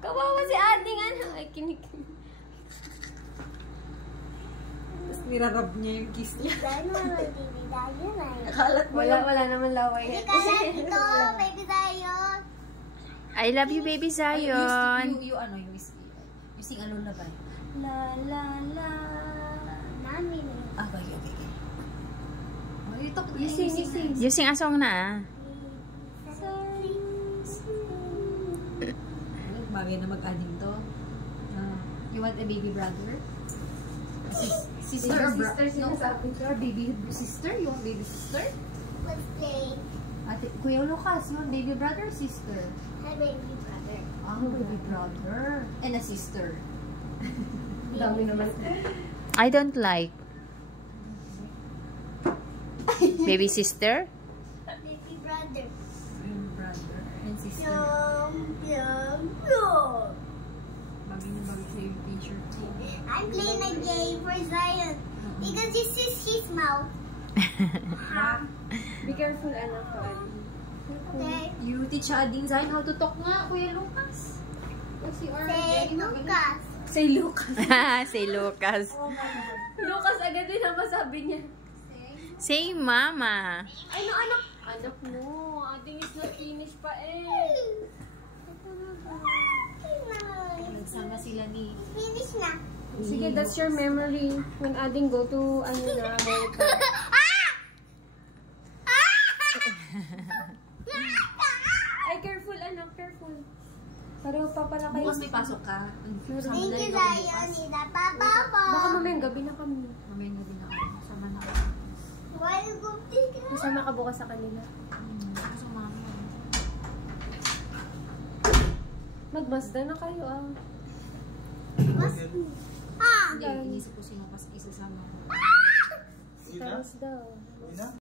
Kawawa si Ading, ano? Ay, kinikilig. Tapos nirarab niya yung kiss niya. Wala naman laway. Ito, baby Zion. I love you, baby Zion. You sing alone na ba? La la la. Namin. Okay. You sing. You sing a song na. Bagay na mag-aning to. You want a baby brother? Sister, sinasabi ko. Baby sister? You want baby sister? Let's play. Ate, Kuya Lucas, you want baby brother or sister? Hi, baby brother. Baby brother. And a sister. Dami naman. I don't like. Baby sister? Baby brother. Baby brother and sister. Yum. Bagay na bagay sa yung picture. I'm playing a game for Zion. Because this is his mouth. Be careful, anak ko, Ading. Okay. You teach Ading Zion how to talk nga, Kuya Lucas. Say Lucas. Say Lucas. Say Lucas. Lucas agad din ang masabi niya. Say mama. Ay, no, anak. Anak mo. Ading is not finished pa eh. Nagsama sila ni... Finish na. Sige, that's your memory. When Ading go to, America. Ay, careful, anak. Careful. Pareho pa pala kayo. Bukas may pasok ka. Thank you, Zion. Nila papa po. Baka mamayang gabi na kami. Mamaya na din ako. Sama na ako. Why you go pick up? Masama ka bukas sa kanila. Sama na. Magmasda na kayo, ah. Ah! Hindi, inisip ko sino pas isasama ko. Stars daw.